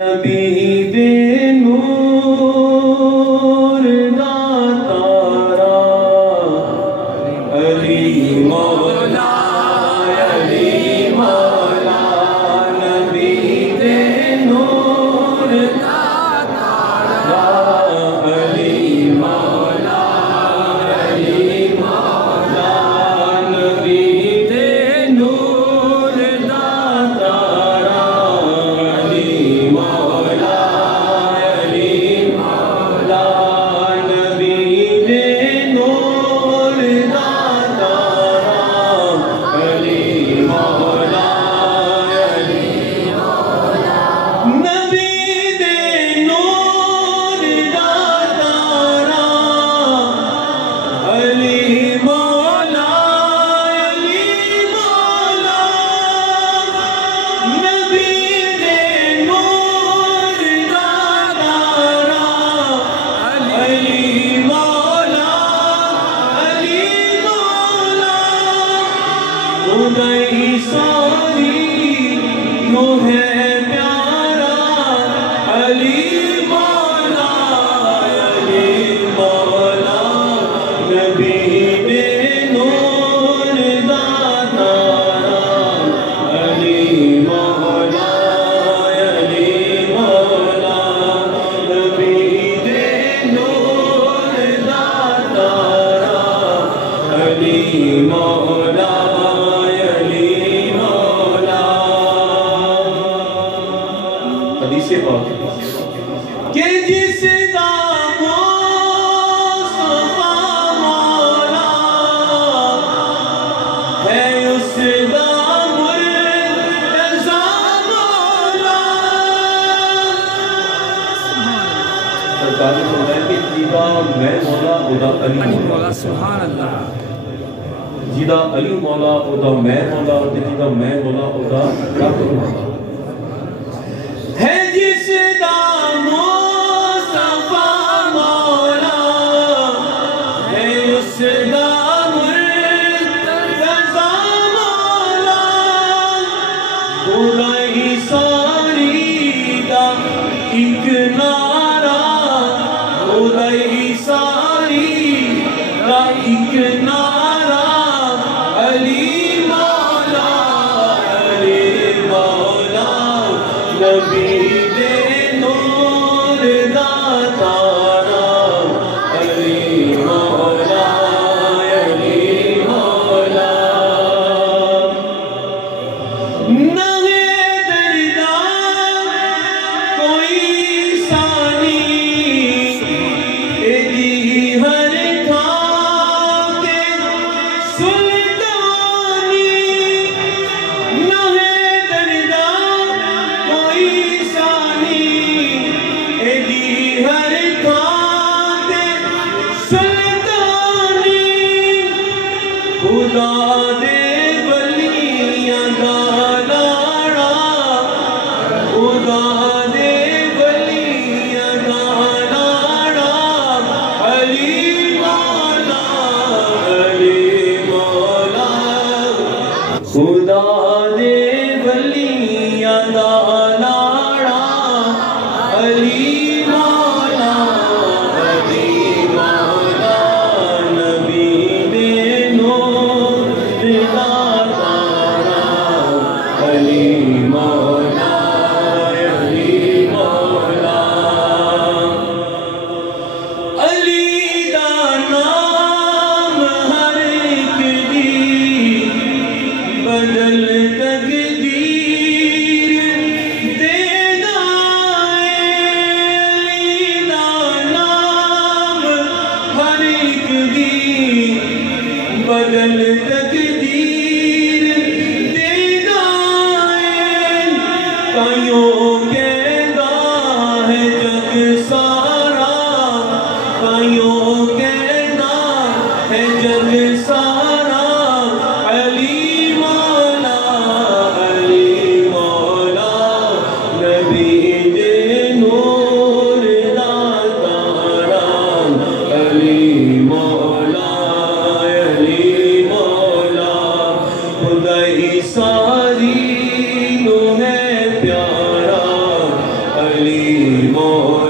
नबी दे नूर दा तारा अली मौला नबी दे नूर दा तारा अली मौला नबी दे नूर दा तारा सारी क्यों है प्यारा अली मौला नबी दे नूर दा तारा अली मौला नबी दे नूर दा तारा अली मौला के जिसदा मुस्तफा मौला है उसदा मुर्तज़ा मौला। सरकार ने फरमाया कि जिदा मैं मौला उदा अली मौला। सुभान अल्लाह। जिदा अली मौला उदा मैं मौला ते जिदा मैं मौला उदा रब मौला है। जिसदा मुस्तफा मौला है उसदा मुर्तज़ा मौला। खुदा ही सारी दा एक नारा, खुदा ही सारी दा एक नारा अली मौला नबी दे नूर दा तारा अली मौला नवे दरदा कोई सानी एदी हर थां ते सुल्तानी। नवे दरदा कोई सानी एदी हर थां ते सुल्तानी। खुदा दे वलियां दा लाड़ा, खुदा दे वलियां दा लाड़ा अली मौला खुदा दे वलियां दा लाड़ा अली मौला